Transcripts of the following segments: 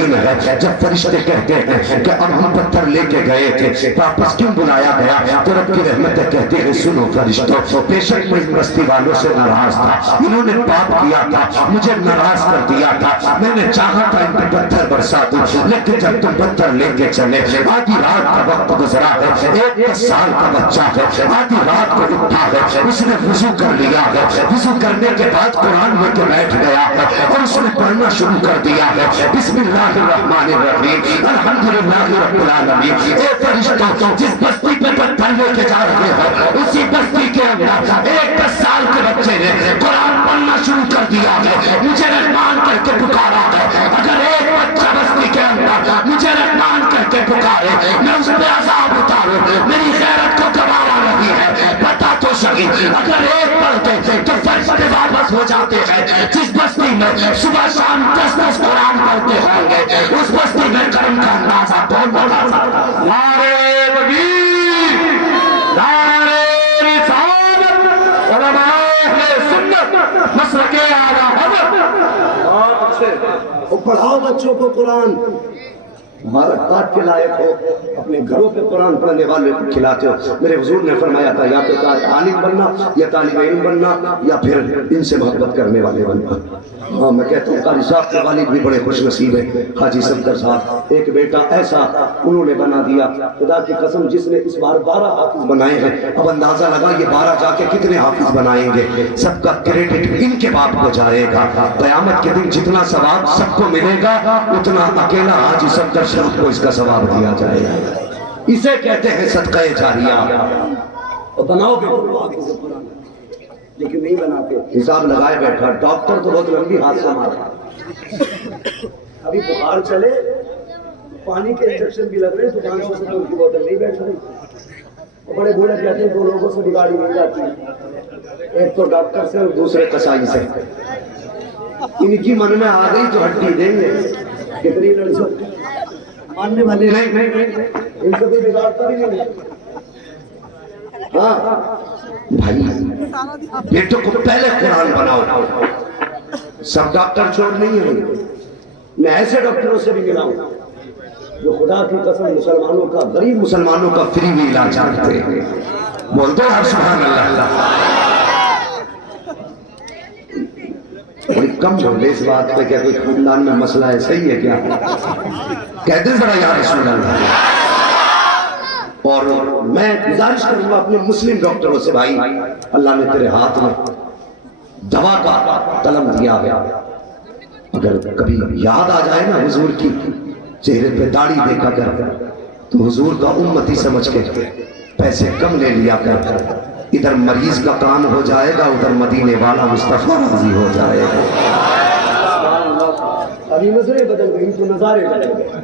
دلیل ہے جب فرشتے کہتے ہیں کہ اب ہم پتھر لے کے گئے تھے واپس کیوں بلایا گیا تو رب کی رحمتیں کہتے ہیں سنو فرشتوں بے شک میں ان بستی والوں سے ناراض تھا انہوں نے پاپ کیا تھا مجھے ناراض کر دیا تھا میں نے چاہا تھا ان پہ پتھر برسا دوں لیکن جب تم پتھر لے کے چلے آدھی رات کا وقت گزرا ہے 1 سال کا بچہ ہے آدھی رات کو اٹھا ہے اس نے وضو کر لیا ہے وضو کرنے کے بعد قرآن لے کے بیٹھ گیا ہے اور اس نے پڑھنا شروع کر دیا ہے بسم اللہ الرحمن الرحیم الحمدللہ رب العالمین اے فرشتوں جس بستی پہ پتھر لے کے جا رہے ہو اسی بستی کے اندر 10 سال کے بچے نے قرآن پڑھنا شروع کر دیا ہے مجھے رحمان کر کے پکارا ہے اگر ایک بچہ بستی کے اندر مجھے رحمان کر کے پکارے میں اس پہ عذاب اتاروں میری غیرت کو گوارا نہیں ہے پتا تو صحیح اگر ایک پڑھتے تو فرشتے واپس ہو جاتے ہیں جس بستی میں صبح شام 10 قرآن پڑھتے ہوں گے اس بستی میں کرم کا اندازہ بہت بڑا تھا نعرہ تکبیر نعرہ رسالت علماء سنت مسلک اعلی حضرت پڑھاؤ بچوں کو قرآن مبارکباد کے لائق ہو اپنے گھروں پہ قرآن پڑھنے والے کو کھلاتے ہو میرے حضور نے فرمایا تھا یا تو عالم بننا یا طالب علم بننا یا پھر ان سے محبت کرنے والے بننا ہاں میں کہتا ہوں قاری صاحب کے والد بھی بڑے خوش نصیب ہیں حاجی صفدر صاحب ایک بیٹا ایسا انہوں نے بنا دیا خدا کی قسم جس نے اس بار 12 حافظ بنائے ہیں اب اندازہ لگا یہ 12 جا کے کتنے حافظ بنائیں گے سب کا کریڈٹ ان کے باپ کو جائے گا قیامت کے دن جتنا ثواب سب کو ملے گا اتنا اکیلا حاجی صفدر صاحب کو اس کا ثواب دیا جائے گا اسے کہتے ہیں صدقہ جاریہ اور بناؤ گے لیکن نہیں بناتے حساب لگائے بیٹھا ڈاکٹر تو بہت لمبی حادثہ مارا ابھی بخار چلے پانی کے انجیکشن بھی لگ رہے ہیں تو 500 سے کی بوتل نہیں بیٹھ رہی بڑے بوڑھے کہتے ہیں 2 لوگوں سے بگاڑی نہیں جاتی ایک تو ڈاکٹر سے اور دوسرے کسائی سے ان کی من میں آ گئی تو ہڈی دیں گے کتنی لڑکیوں ماننے والے نہیں ان سے کوئی بگاڑتا بھی نہیں ہاں بھائی بیٹوں کو پہلے قرآن بناؤ سب ڈاکٹر چور نہیں ہیں میں ایسے ڈاکٹروں سے بھی ملا ہوں جو خدا کی قسم مسلمانوں کا غریب مسلمانوں کا فری بھی علاج کرتے ہیں بولتے ہیں سبحان اللہ بڑی کم بولے اس بات پہ کہ کوئی خاندان میں مسئلہ ہے صحیح ہے کیا کہتے ذرا یا رسول اللہ اور میں گزارش کروں گا اپنے مسلم ڈاکٹروں سے بھائی اللہ نے تیرے ہاتھ میں دوا کا قلم دیا ہے اگر کبھی یاد آ جائے نا حضور کی چہرے پہ داڑھی دیکھا کر تو حضور کا امتی سمجھ کے پیسے کم لے لیا کر ادھر مریض کا کام ہو جائے گا ادھر مدینے والا مصطفیٰ راضی ہو جائے گا ابھی نظریں بدل گئی تو نظارے بدل گئے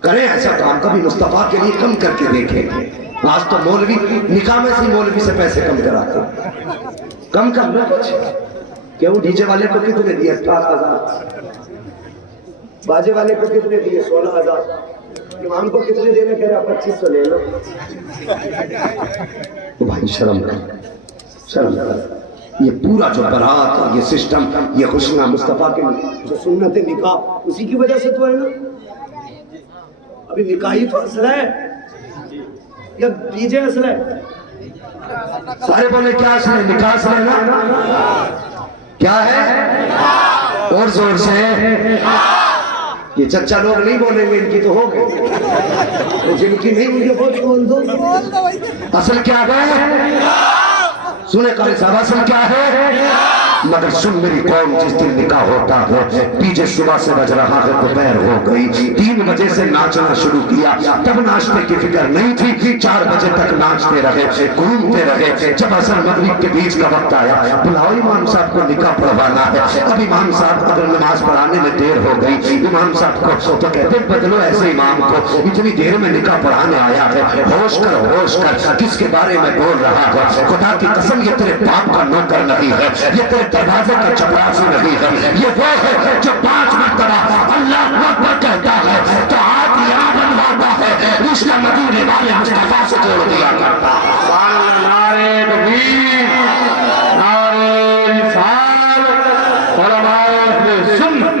کریں ایسا کام کبھی مصطفیٰ کے لیے کم کر کے دیکھیں آج تو مولوی نکاح میں سے مولوی سے پیسے کم کراتے کم کرنا کچھ کیوں ڈی جے والے کو کتنے دیے 18,000 باجے والے کو کتنے دیے 16,000 امام کو کتنے دینے کہہ رہا 2,500 لے لو تو بھائی شرم کر یہ پورا جو برات اور یہ سسٹم یہ خوشنا مصطفیٰ کے جو سنت نکاح اسی کی وجہ سے تو ہے نا ابھی نکاح ہی تو اصل ہے یا ڈی جے اصل ہے سارے بولے کیا اصل ہے نکاح اصل ہے نا کیا ہے اور زور سے یہ چچا لوگ نہیں بولیں گے ان کی تو ہو گئے جن کی نہیں مجھے بہت بول دو اصل کیا ہے سنے قاری صاحب اصل کیا ہے مگر سن میری قوم جس دن نکاح ہوتا ہے پیچھے صبح سے بج رہا ہے دوپہر ہو گئی 3 بجے سے ناچنا شروع کیا تب ناچنے کی فکر نہیں تھی 4 بجے تک ناچتے رہے گھومتے رہے جب عصر مغرب کے بیچ کا وقت آیا بلاؤ امام صاحب کو نکاح پڑھوانا ہے اب امام صاحب اگر نماز پڑھانے میں دیر ہو گئی امام صاحب کو تو کہتے بدلو ایسے امام کو اتنی دیر میں نکاح پڑھانے آیا ہے ہوش کر کس کے بارے میں بول رہا ہے خدا کی قسم یہ تیرے باپ کا نوکر نہیں ہے یہ تیرے دروازے کا چپراسی نہیں ہے یہ وہ ہے جو 5 مرتبہ اللہ اکبر کہتا ہے تو ہاتھ یہاں بنواتا ہے رشتہ مدینے والے مصطفیٰ سے جوڑ دیا کرتا نعرہ تکبیر نعرہ رسالت علماء سنت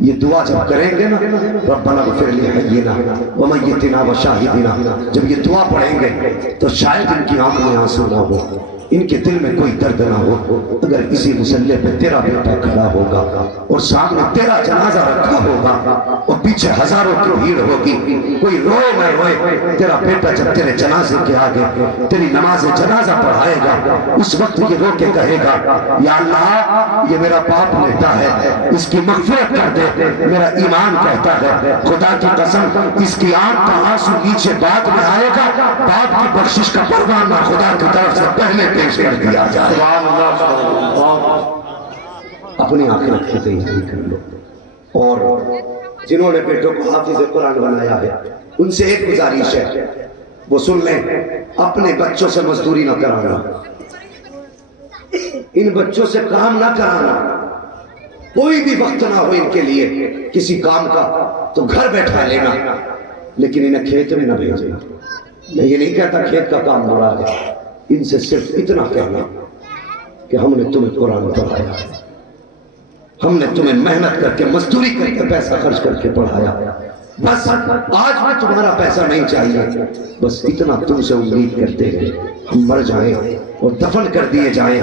یہ دعا جب کریں گے نا ربنا اغفر لحینا ومیتنا وشاہدنا، جب یہ دعا پڑھیں گے تو شاید ان کی آنکھ میں آنسو نہ ہو، ان کے دل میں کوئی درد نہ ہو، اگر اسی مسلح پہ تیرا بیٹا کھڑا ہوگا اور سامنے تیرا جنازہ رکھا ہوگا اور پیچھے ہزاروں کی بھیڑ ہوگی، کوئی روئے نہ روئے، تیرا بیٹا جب تیرے جنازے کے آگے تیری نماز جنازہ پڑھائے گا اس وقت یہ رو کے کہے گا یا اللہ یہ میرا باپ بیٹا ہے، اس کی مغفرت کر دے، میرا ایمان کہتا ہے خدا کی قسم اس کی آنکھ کا آنسو نیچے بعد میں آئے گا، باپ کی بخشش کا پروانہ خدا کی طرف سے پہلے پیش کر دیا جائے۔ اپنی آخرت کی تیاری کر لو، اور جنہوں نے بیٹوں کو حافظ قرآن بنایا ہے ان سے ایک گزارش ہے، وہ سن لیں، اپنے بچوں سے مزدوری نہ کرانا، ان بچوں سے کام نہ کرانا، کوئی بھی وقت نہ ہو ان کے لیے کسی کام کا تو گھر بیٹھا لینا، لیکن انہیں کھیت میں نہ بھیجنا۔ میں یہ نہیں کہتا کھیت کا کام برا ہے، ان سے صرف اتنا کہنا کہ ہم نے تمہیں قرآن پڑھایا، ہم نے تمہیں محنت کر کے مزدوری کر کے پیسہ خرچ کر کے پڑھایا، بس آج بھی تمہارا پیسہ نہیں چاہیے، بس اتنا تم سے امید کرتے ہیں ہم مر جائیں اور دفن کر دیے جائیں،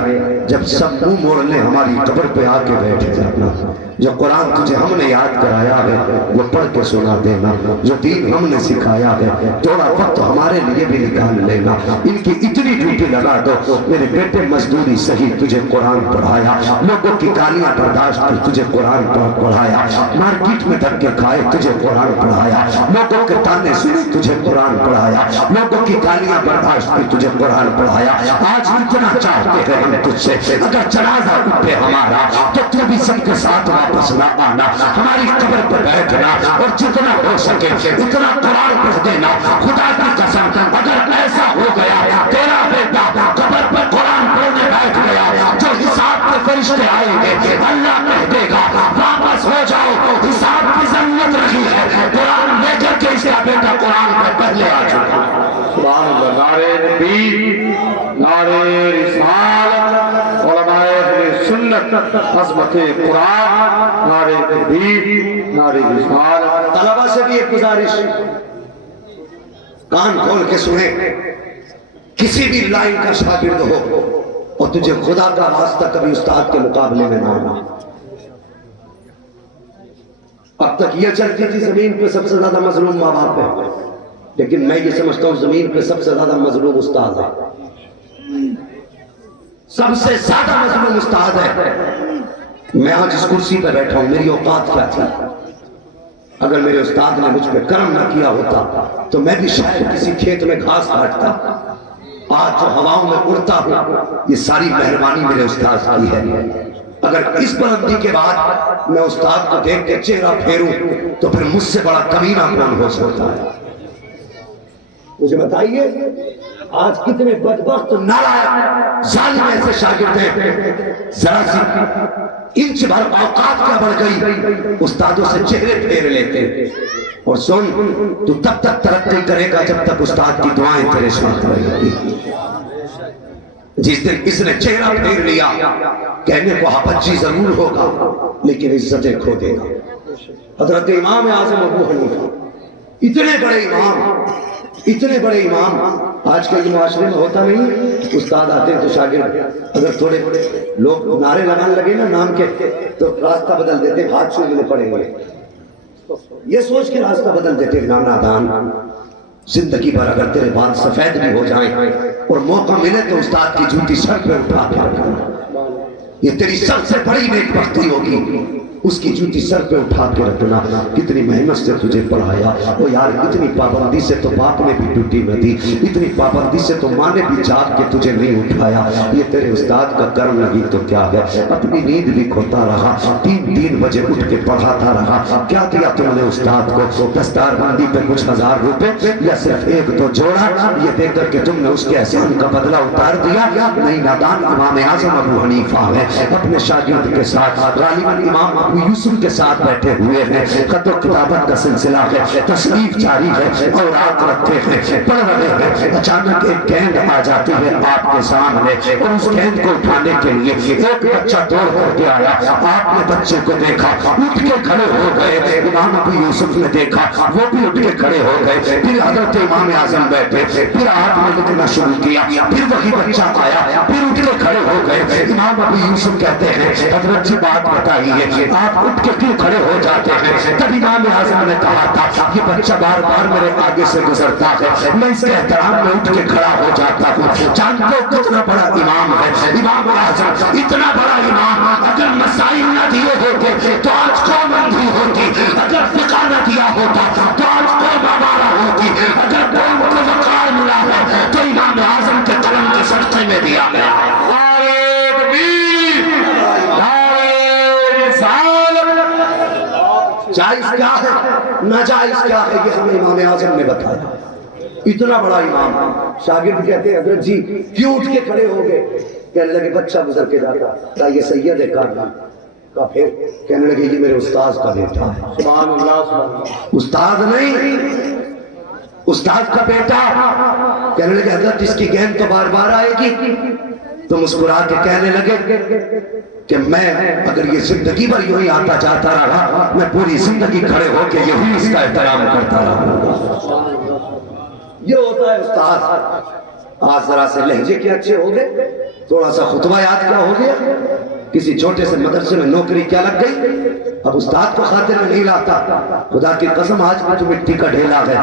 جب سب منہ موڑ لیں ہماری قبر پہ آ کے بیٹھ جانا، جو قرآن تجھے ہم نے یاد کرایا ہے وہ پڑھ کے سنا دینا، جو دین ہم نے سکھایا ہے تھوڑا وقت ہمارے لیے بھی نکال لینا، ان کی اتنی ڈیوٹی لگا دو، میرے بیٹے مزدوری صحیح تجھے قرآن پڑھایا، لوگوں کی گالیاں برداشت کی تجھے قرآن پڑھایا، مارکیٹ میں دھکے کھائے تجھے قرآن پڑھایا، لوگوں کے تانے سنے تجھے قرآن پڑھایا، لوگوں کی گالیاں برداشت کی تجھے قرآن پڑھایا، آج اتنا چاہتے ہیں ہم تجھ سے اگر جنازہ اٹھے ہمارا تو تو بھی سب کے ساتھ واپس نہ آنا، ہماری قبر پہ بیٹھنا اور جتنا ہو سکے اتنا قرآن پڑھ دینا، خدا کی قسم اگر ایسا ہو گیا تیرا بیٹا قبر پہ قرآن پڑھنے بیٹھ گیا، جو حساب کے فرشتے آئیں گے اللہ کہہ دے گا واپس ہو جاؤ، حساب کی ضرورت نہیں ہے، قرآن لے کر کے اس کا بیٹا قرآن پہ پہلے آ چکا۔ سبحان اللہ، نعرہ نبی، نعرہ رسالت، علماء اہل سنت، عظمت قرآن، نعرہ نبی، نعرہ رسالت۔ طلبہ سے بھی ایک گزارش، کان کھول کے سنیں، کسی بھی لائن کا شاگرد ہو اور تجھے خدا کا واسطہ کبھی استاد کے مقابلے میں نہ آنا۔ اب تک یہ چلتی تھی زمین پہ سب سے زیادہ مظلوم ماں باپ ہے، لیکن میں یہ سمجھتا ہوں زمین پہ سب سے زیادہ مظلوم استاد ہے، سب سے زیادہ مظلوم استاد ہے۔ میں آج اس کرسی پہ بیٹھا ہوں، میری اوقات کیا تھی؟ اگر میرے استاد نے مجھ پہ کرم نہ کیا ہوتا تو میں بھی شاید کسی کھیت میں گھاس کاٹتا۔ آج جو ہواؤں میں اڑتا ہوں یہ ساری مہربانی میرے استاد کی ہے۔ اگر اس بلندی کے بعد میں استاد کو دیکھ کے چہرہ پھیروں تو پھر مجھ سے بڑا کمینہ کون ہو سکتا ہے؟ مجھے بتائیے آج کتنے بدبخت نالائق ظالم ایسے شاگرد ہیں، ذرا سی انچ بھر اوقات کیا بڑھ گئی استادوں سے چہرے پھیر لیتے۔ اور سن، تو تب تک ترقی کرے گا جب تک استاد کی دعائیں تیرے ساتھ رہیں گی۔ جس دن اس نے چہرہ پھیر لیا کہنے کو حبجی ضرور ہوگا لیکن عزتیں کھو دے گا۔ حضرت امام اعظم ابو حنیفہ، اتنے بڑے امام، اتنے بڑے امام، آج کل معاشرے میں ہوتا نہیں، استاد آتے ہیں تو شاگرد اگر تھوڑے لوگ نعرے لگانے لگے نا نام کے تو راستہ بدل دیتے، ہاتھ چھوڑنے پڑیں گے، یہ سوچ کے راستہ بدل دیتے۔ نادان، زندگی بھر اگر تیرے بال سفید بھی ہو جائیں اور موقع ملے تو استاد کی جوتی سر پہ اٹھا کے رکھنا، یہ تیری سب سے بڑی نیک بختی ہوگی، اس کی جوتی سر پہ اٹھا کے رکھنا۔ کتنی محنت سے تجھے پڑھایا، وہ یار اتنی پابندی سے تو باپ نے بھی ڈیوٹی میں دی، اتنی پابندی سے تو ماں نے بھی جاگ کے تجھے نہیں اٹھایا، یہ تیرے استاد کا کرم نہیں تو کیا ہے؟ اپنی نیند بھی کھوتا رہا، 3 بجے اٹھ کے پڑھاتا رہا، کیا کیا تم نے استاد کو؟ دستار بندی پہ کچھ 1000 روپے یا صرف 1-2 جوڑا، یہ دے کر کے تم نے اس کے احسان کا بدلہ اتار دیا؟ نہیں، نادان امام اعظم ابو حنیفہ ہے، اپنے شاگرد کے ساتھ غالباً امام ابو یوسف کے ساتھ بیٹھے ہوئے ہیں، خط و کتابت کا سلسلہ ہے، تصریف جاری ہے، اور رات رکھتے ہیں، پڑھ رہے ہیں، اچانک ایک گیند آ جاتی ہے آپ کے سامنے، اور اس گیند کو اٹھانے کے لیے ایک بچہ دوڑ کر کے آیا، آپ نے بچے کو دیکھا، اٹھ کے کھڑے ہو گئے، امام ابو یوسف نے دیکھا، وہ بھی اٹھ کے کھڑے ہو گئے، پھر حضرت امام اعظم بیٹھے، پھر آپ نے لکھنا شروع کیا، پھر وہی بچہ آیا، پھر اٹھ کے کھڑے ہو گئے، امام ابو یوسف کہتے ہیں حضرت جی بات بتائیے آپ اٹھ کے کیوں کھڑے ہو جاتے ہیں؟ تب امام اعظم نے کہا تھا یہ بچہ بار بار میرے آگے سے گزرتا ہے، میں اس کے احترام میں اٹھ کے کھڑا ہو جاتا ہوں، جانتے ہو کتنا بڑا امام ہے امام اعظم، اتنا بڑا امام، اگر مسائل نہ دیے ہوتے تو آج قوم اندھی ہوتی، اگر فقہ نہ دیا ہوتا تو آج قوم آوارہ ہوتی، اگر قوم کو وقار ملا ہے تو امام اعظم کے قلم کے صدقے میں دیا گیا۔ جائز کیا ہے ناجائز کیا ہے یہ ہمیں امام اعظم نے بتایا، اتنا بڑا امام۔ شاگرد کہتے ہیں حضرت جی کیوں اٹھ کے کھڑے ہو گئے؟ کہنے لگے بچہ گزر کے جاتا کہا یہ سید ہے کہا پھر کہنے لگے یہ میرے استاذ کا بیٹا ہے۔ سبحان اللہ سبحان اللہ، استاد نہیں استاد کا بیٹا۔ کہنے لگے حضرت اس کی گیند تو بار بار آئے گی، تو مسکرا کے کہنے لگے کہ میں اگر یہ زندگی بھر یوں ہی آتا جاتا رہا میں پوری زندگی کھڑے ہو کے یہی اس کا احترام کرتا رہا۔ یہ ہوتا ہے استاد۔ آج ذرا سے لہجے کے اچھے ہو گئے، تھوڑا سا خطبہ یاد کیا ہو گیا، کسی چھوٹے سے مدرسے میں نوکری کیا لگ گئی، اب استاد کو خاطر میں نہیں لاتا۔ خدا کی قسم آج بھی تو مٹی کا ڈھیلا ہے،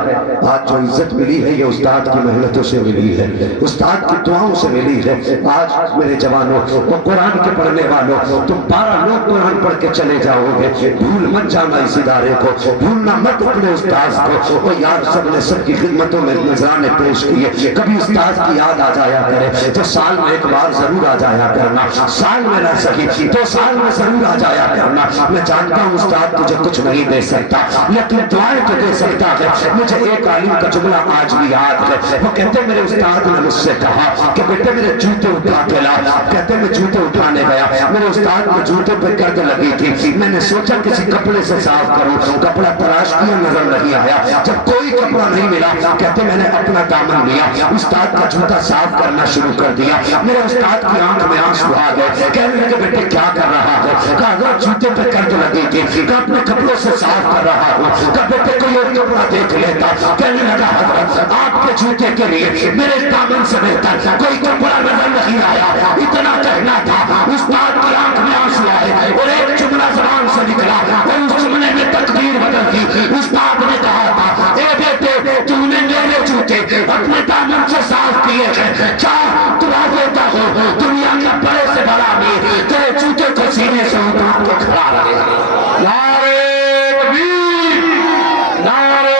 آج جو عزت ملی ہے یہ استاد کی محنتوں سے ملی ہے، استاد کی دعاؤں سے ملی ہے۔ آج میرے جوانوں وہ قرآن کے پڑھنے والوں، تم 12 لوگ قرآن پڑھ کے چلے جاؤ گے، بھول مت جانا اس ادارے کو، بھولنا مت اپنے استاذ کو۔ وہ یار سب نے سب کی خدمتوں میں نذرانے پیش کیے، کبھی استاذ کی یاد آ جایا کرے تو سال میں ایک بار ضرور آ جایا کرنا، سال میں نہ سکی 2 سال میں ضرور آ جایا کرنا۔ میں جانتا ہوں استاد تجھے کچھ نہیں دے سکتا لیکن دعائیں تو دے سکتا ہے۔ مجھے ایک عالم کا جملہ آج بھی یاد ہے، وہ کہتے میرے استاد نے مجھ سے کہا کہ بیٹے میرے جوتے اٹھا کے لا، کہتے میں جوتے اٹھانے گیا، میرے استاد نے جوتے پہ گرد لگی تھی، میں نے سوچا کسی کپڑے سے صاف کروں، کپڑا تلاش کیا نظر نہیں آیا، جب کوئی کپڑا نہیں ملا کہتے میں نے اپنا دامن لیا، استاد کا جوتا صاف کرنا شروع کر دیا، میرے استاد کی آنکھ میں آنسو آ گئے، کہنے لگے بیٹے کیا کر رہا ہے؟ کہا حضرت جوتے پہ گرد لگی تھی، کہا اپنے کپڑوں سے صاف کر رہا ہوں، کہا بیٹے کوئی اور کپڑا دیکھ لیتا، کہنے لگا حضرت آپ کے جوتے کے لیے میرے دامن سے بہتر کوئی کپڑا نظر نہیں آیا۔ اتنا کہنا تھا، استاد کی آنکھ میں آنسو آئے اور ایک جملہ زبان سے نکلا اور اس جملے میں تقدیر بدل گئی۔ استاد نے کہا تھا اے بیٹے تو نے میرے جوتے اپنے دامن سے صاف کیے ہیں، کیا دعا دیتا ہو دنیا کا بڑے سے بڑا امیر تیرے جوتے کو سینے سے اتار کے کھڑا رہے۔ نعرہ تکبیر، نعرہ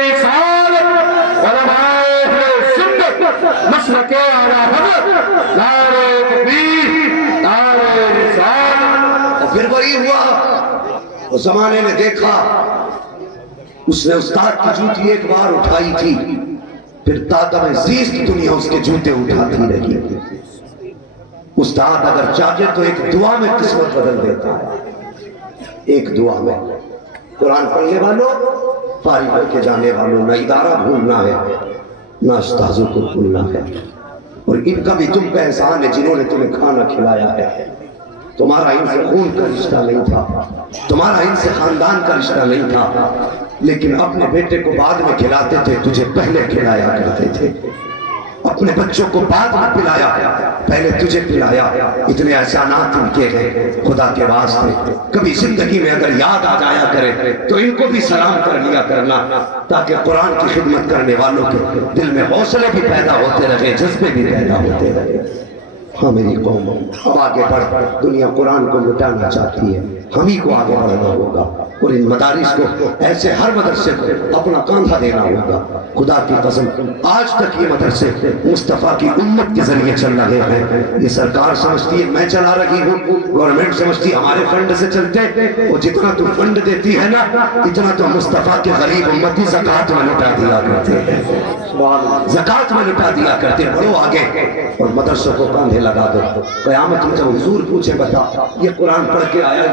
رسالت، علماء اہل سنت، مسلک اعلی حضرت، نعرہ تکبیر، نعرہ رسالت۔ اور پھر وہی ہوا، اس زمانے نے دیکھا اس نے استاد کی جوتی ایک بار اٹھائی تھی، پھر تادم زیست دنیا اس کے جوتے اٹھاتی رہی۔ استاد اگر چاہے تو ایک دعا میں قسمت بدل دیتا ہے، ایک دعا میں۔ قرآن پڑھنے والوں، فارغ ہو کے جانے والوں، نہ ادارہ بھولنا ہے نہ استاذوں کو بھولنا ہے، اور ان کا بھی تم پہ احسان ہے جنہوں نے تمہیں کھانا کھلایا ہے۔ تمہارا ان سے خون کا رشتہ نہیں تھا، تمہارا ان سے خاندان کا رشتہ نہیں تھا، لیکن اپنے بیٹے کو بعد میں کھلاتے تھے، تجھے پہلے کھلایا کرتے تھے۔ اپنے بچوں کو بعد میں پلایا، پہلے تجھے پلایا۔ اتنے احسانات ان کے ہیں، خدا کے واسطے کبھی زندگی میں اگر یاد آ جایا کرے تو ان کو بھی سلام کر لیا کرنا، تاکہ قرآن کی خدمت کرنے والوں کے دل میں حوصلے بھی پیدا ہوتے رہے، جذبے بھی پیدا ہوتے رہے۔ ہاں میری قوم اب آگے بڑھ، دنیا قرآن کو مٹانا چاہتی ہے، ہم ہی کو آگے بڑھنا ہوگا، اور ان مدارس کو ایسے ہر مدرسے کو اپنا کاندھا دینا ہوگا۔ خدا کی قسم آج تک یہ مدرسے مصطفیٰ کی امت کے ذریعے چل رہے ہیں۔ یہ سرکار سمجھتی ہے میں چلا رہی ہوں، گورنمنٹ سمجھتی ہے ہمارے فنڈ سے چلتے، وہ جتنا تو فنڈ دیتی ہے نا اتنا تو مصطفیٰ کے غریب امتی زکوٰۃ میں لٹا دیا کرتے ہیں، زکوٰۃ میں لٹا دیا کرتے۔ بڑھو آگے اور مدرسوں کو کاندھے لگا دو۔ قیامت میں جب حضور پوچھے بتا یہ قرآن پڑھ کے آیا،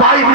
5